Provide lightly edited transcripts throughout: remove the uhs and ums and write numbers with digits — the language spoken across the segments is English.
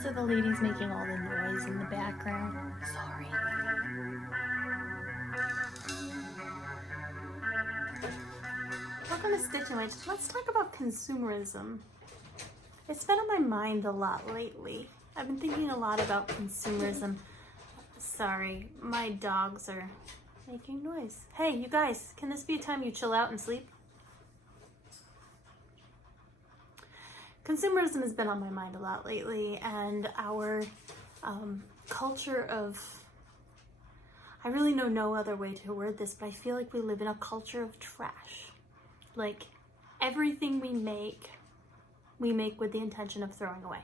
Those are the ladies making all the noise in the background. Sorry. Welcome to Stitch and Witch. Let's talk about consumerism. It's been on my mind a lot lately. I've been thinking a lot about consumerism. Sorry, my dogs are making noise. Hey, you guys, can this be a time you chill out and sleep? Consumerism has been on my mind a lot lately, and our culture of, I really know no other way to word this, but I feel like we live in a culture of trash. Like, everything we make with the intention of throwing away.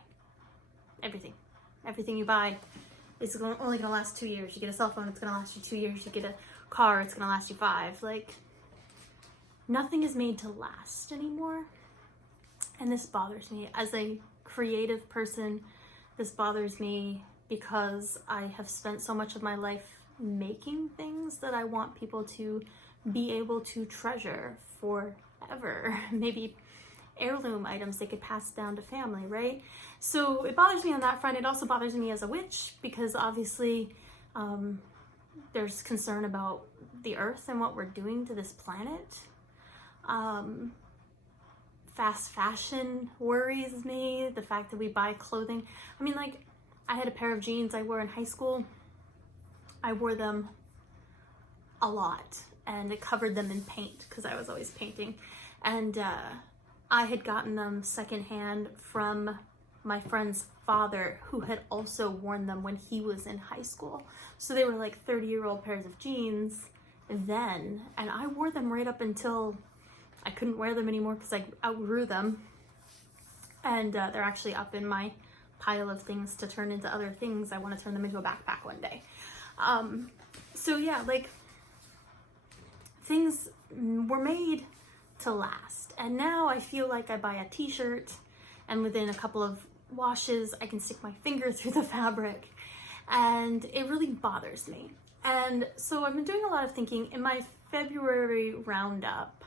Everything. Everything you buy is only going to last 2 years. You get a cell phone, it's going to last you 2 years. You get a car, it's going to last you 5. Like, nothing is made to last anymore. And this bothers me. As a creative person, this bothers me because I have spent so much of my life making things that I want people to be able to treasure forever. Maybe heirloom items they could pass down to family, right? So it bothers me on that front. It also bothers me as a witch because obviously there's concern about the earth and what we're doing to this planet. Fast fashion worries me. The fact that we buy clothing. I mean, like, I had a pair of jeans I wore in high school. I wore them a lot and it covered them in paint because I was always painting. And I had gotten them secondhand from my friend's father who had also worn them when he was in high school. So they were like 30-year-old pairs of jeans then. And I wore them right up until I couldn't wear them anymore because I outgrew them. And they're actually up in my pile of things to turn into other things. I want to turn them into a backpack one day. So yeah, like, things were made to last. And now I feel like I buy a t-shirt and within a couple of washes, I can stick my finger through the fabric. And it really bothers me. And so I've been doing a lot of thinking. In my February roundup,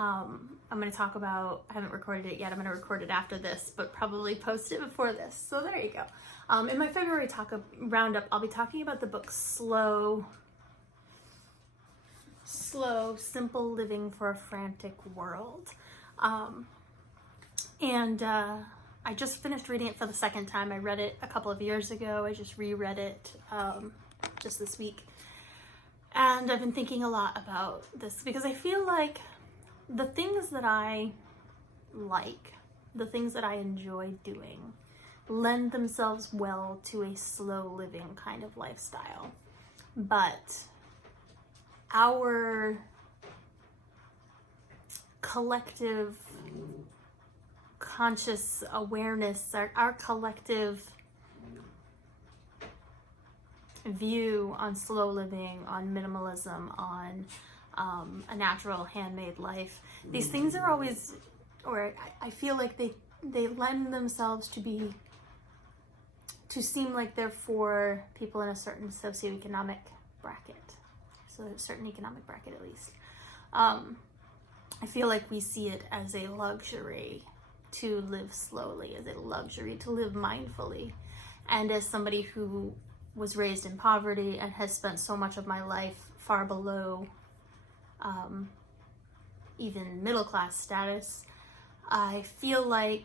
I'm going to talk about, I haven't recorded it yet, I'm going to record it after this, but probably post it before this. So there you go. In my February roundup, I'll be talking about the book Slow, Simple Living for a Frantic World. I just finished reading it for the second time. I read it a couple of years ago. I just reread it just this week. And I've been thinking a lot about this because I feel like the things that I like, the things that I enjoy doing, lend themselves well to a slow living kind of lifestyle. But our collective conscious awareness, our collective view on slow living, on minimalism, on a natural handmade life, these things are always, or I feel like they lend themselves to seem like they're for people in a certain socioeconomic bracket. So a certain economic bracket, at least. I feel like we see it as a luxury to live slowly, as a luxury to live mindfully. And as somebody who was raised in poverty and has spent so much of my life far below even middle class status, I feel like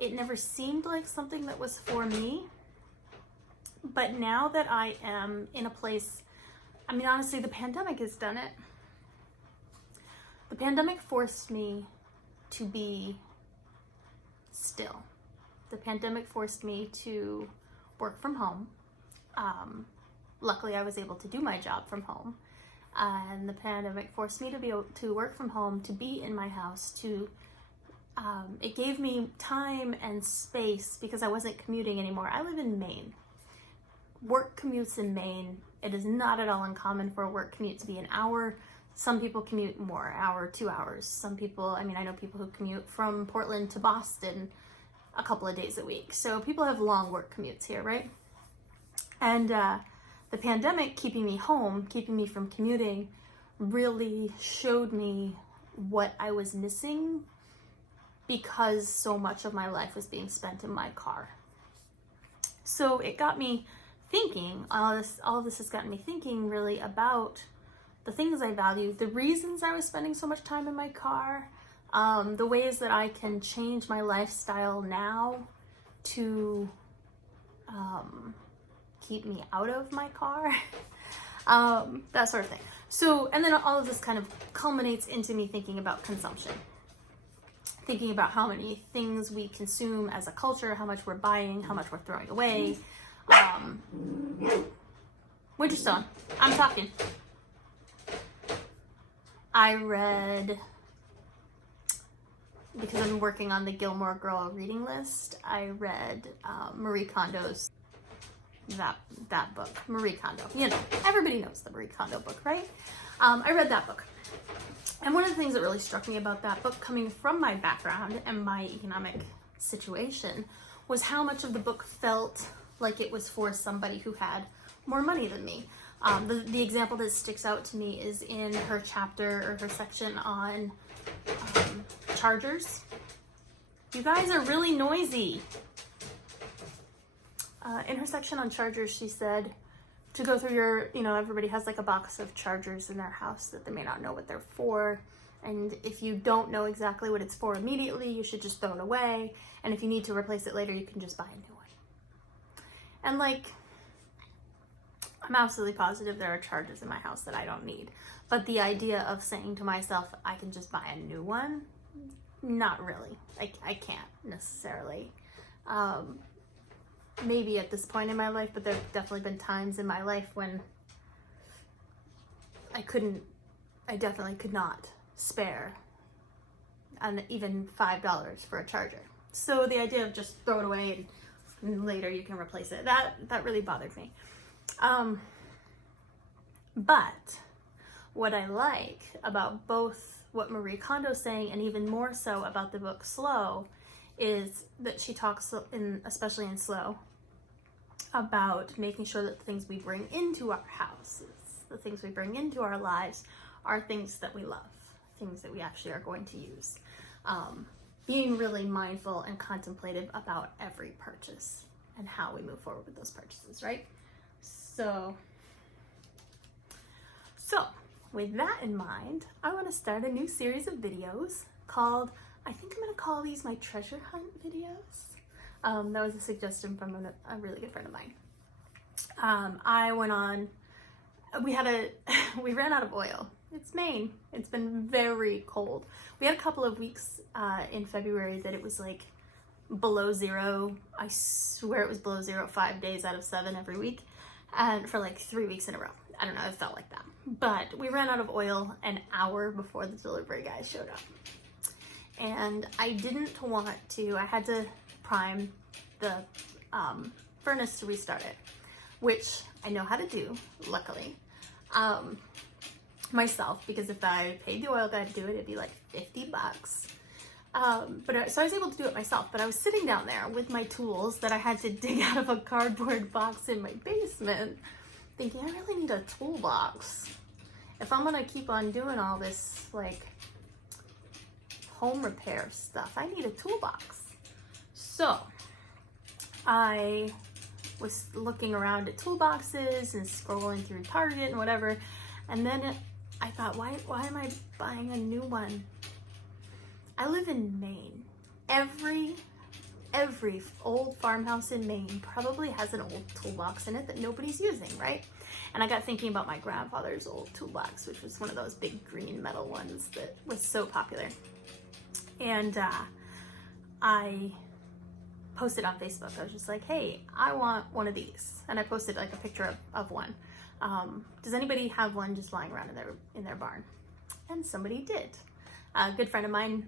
it never seemed like something that was for me. But now that I am in a place, I mean, honestly, the pandemic has done it. The pandemic forced me to be still. The pandemic forced me to work from home. Luckily, I was able to do my job from home. And the pandemic forced me to be able to work from home, to be in my house, it gave me time and space because I wasn't commuting anymore. I live in Maine. Work commutes in Maine, it is not at all uncommon for a work commute to be an hour. Some people commute more, an hour, 2 hours. Some people, I mean, I know people who commute from Portland to Boston a couple of days a week. So people have long work commutes here, right? And the pandemic keeping me home, keeping me from commuting, really showed me what I was missing because so much of my life was being spent in my car. So it got me thinking, all of this has gotten me thinking really about the things I value, the reasons I was spending so much time in my car, the ways that I can change my lifestyle now to keep me out of my car, that sort of thing. So, and then all of this kind of culminates into me thinking about consumption. Thinking about how many things we consume as a culture, how much we're buying, how much we're throwing away. Winterstone, I'm talking. I read, because I'm working on the Gilmore Girl reading list, I read Marie Kondo's, that book, Marie Kondo. You know, everybody knows the Marie Kondo book, right? I read that book. And one of the things that really struck me about that book, coming from my background and my economic situation, was how much of the book felt like it was for somebody who had more money than me. The example that sticks out to me is in her chapter or her section on chargers. You guys are really noisy. In her section on chargers, she said to go through your, everybody has like a box of chargers in their house that they may not know what they're for. And if you don't know exactly what it's for immediately, you should just throw it away. And if you need to replace it later, you can just buy a new one. And like, I'm absolutely positive there are chargers in my house that I don't need. But the idea of saying to myself, I can just buy a new one, not really. I can't necessarily. Maybe at this point in my life, but there have definitely been times in my life when I definitely could not spare even $5 for a charger. So the idea of just throw it away and later you can replace it, that really bothered me. But what I like about both what Marie Kondo's saying and even more so about the book Slow is that she talks, especially in Slow, about making sure that the things we bring into our houses, the things we bring into our lives, are things that we love, things that we actually are going to use. Being really mindful and contemplative about every purchase and how we move forward with those purchases, right? So with that in mind, I want to start a new series of videos called, I think I'm going to call these my treasure hunt videos. That was a suggestion from a really good friend of mine. We ran out of oil. It's Maine. It's been very cold. We had a couple of weeks in February that it was like below zero. I swear it was below zero 5 days out of 7 every week. And for like 3 weeks in a row. I don't know, it felt like that. But we ran out of oil an hour before the delivery guys showed up. And I didn't want to, I had to prime the furnace to restart it, which I know how to do, luckily, myself, because if I paid the oil guy to do it, it'd be like $50. So I was able to do it myself, but I was sitting down there with my tools that I had to dig out of a cardboard box in my basement, thinking I really need a toolbox. If I'm gonna keep on doing all this like home repair stuff, I need a toolbox. So I was looking around at toolboxes and scrolling through Target and whatever, and then I thought, why am I buying a new one? I live in Maine. Every old farmhouse in Maine probably has an old toolbox in it that nobody's using, right? And I got thinking about my grandfather's old toolbox, which was one of those big green metal ones that was so popular. And I posted on Facebook. I was just like, hey, I want one of these. And I posted like a picture of one. Does anybody have one just lying around in their barn? And somebody did. A good friend of mine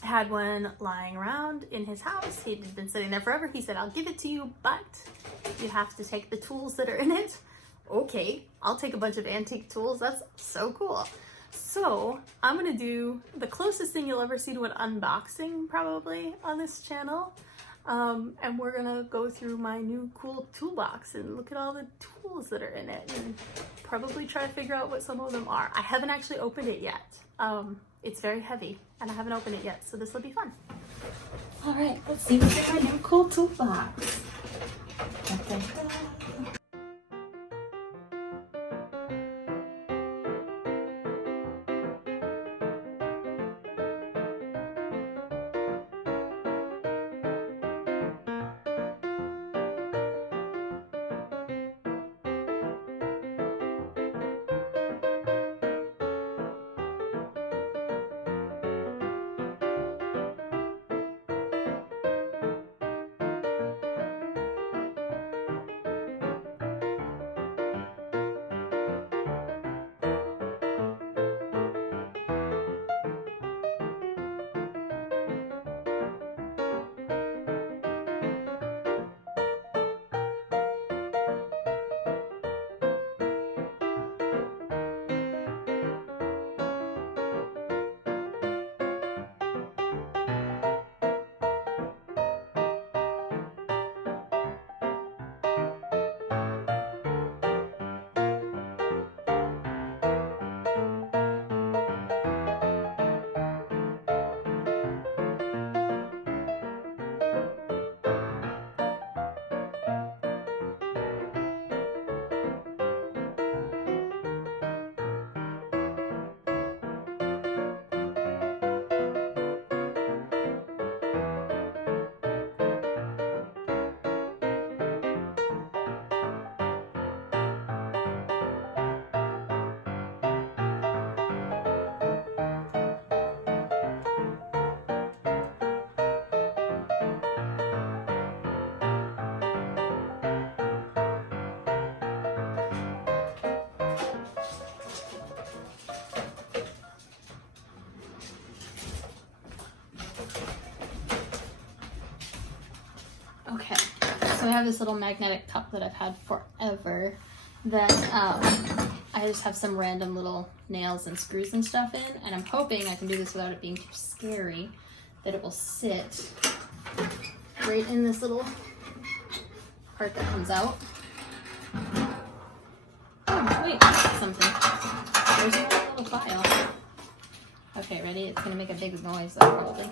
had one lying around in his house. He'd been sitting there forever. He said, I'll give it to you, but you have to take the tools that are in it. Okay, I'll take a bunch of antique tools. That's so cool. So I'm gonna do the closest thing you'll ever see to an unboxing probably on this channel. And we're gonna go through my new cool toolbox and look at all the tools that are in it and probably try to figure out what some of them are. I haven't actually opened it yet. It's very heavy and I haven't opened it yet, so this will be fun. All right, let's see what's in my new cool toolbox. Okay. Okay, so I have this little magnetic cup that I've had forever that I just have some random little nails and screws and stuff in, and I'm hoping I can do this without it being too scary, that it will sit right in this little part that comes out. Oh, wait, something. There's a little file. Okay, ready? It's gonna make a big noise though, probably.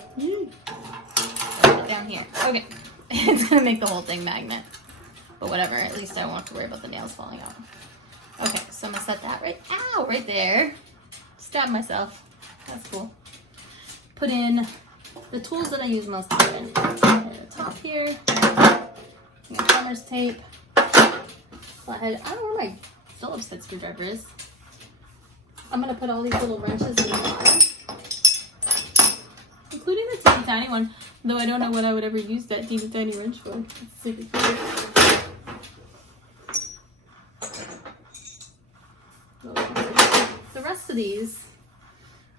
Put it down here. Okay. It's gonna make the whole thing magnet. But whatever, at least I won't have to worry about the nails falling out. Okay, so I'm gonna set that right there. Stab myself. That's cool. Put in the tools that I use most often. At the top here, plumber's tape, flathead. I don't know where my Phillips head screwdriver is. I'm gonna put all these little wrenches in the bottom, including the teeny tiny one, though I don't know what I would ever use that teeny tiny wrench for. It's super cute. The rest of these,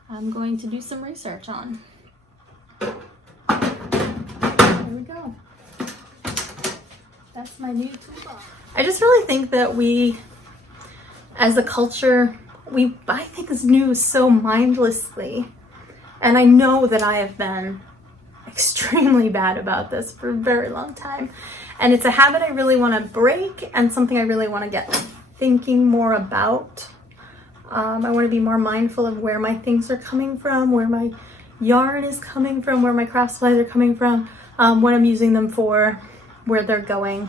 I'm going to do some research on. There we go. That's my new toolbox. I just really think that we, as a culture, we buy things new so mindlessly. And I know that I have been extremely bad about this for a very long time. And it's a habit I really want to break and something I really want to get thinking more about. I want to be more mindful of where my things are coming from, where my yarn is coming from, where my craft supplies are coming from, what I'm using them for, where they're going.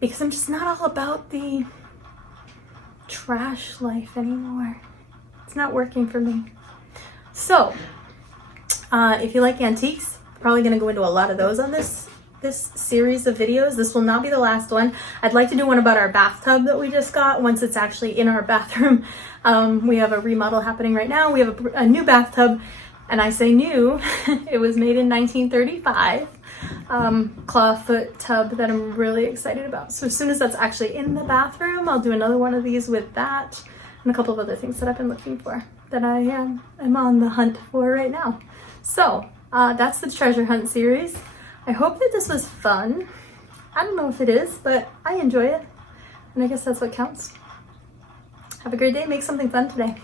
Because I'm just not all about the trash life anymore. It's not working for me. So, if you like antiques, I'm probably going to go into a lot of those on this series of videos. This will not be the last one. I'd like to do one about our bathtub that we just got once it's actually in our bathroom. We have a remodel happening right now. We have a new bathtub, and I say new. It was made in 1935. Clawfoot tub that I'm really excited about. So as soon as that's actually in the bathroom, I'll do another one of these with that and a couple of other things that I've been looking for that I am on the hunt for right now. So that's the treasure hunt series. I hope that this was fun. I don't know if it is, but I enjoy it. And I guess that's what counts. Have a great day. Make something fun today.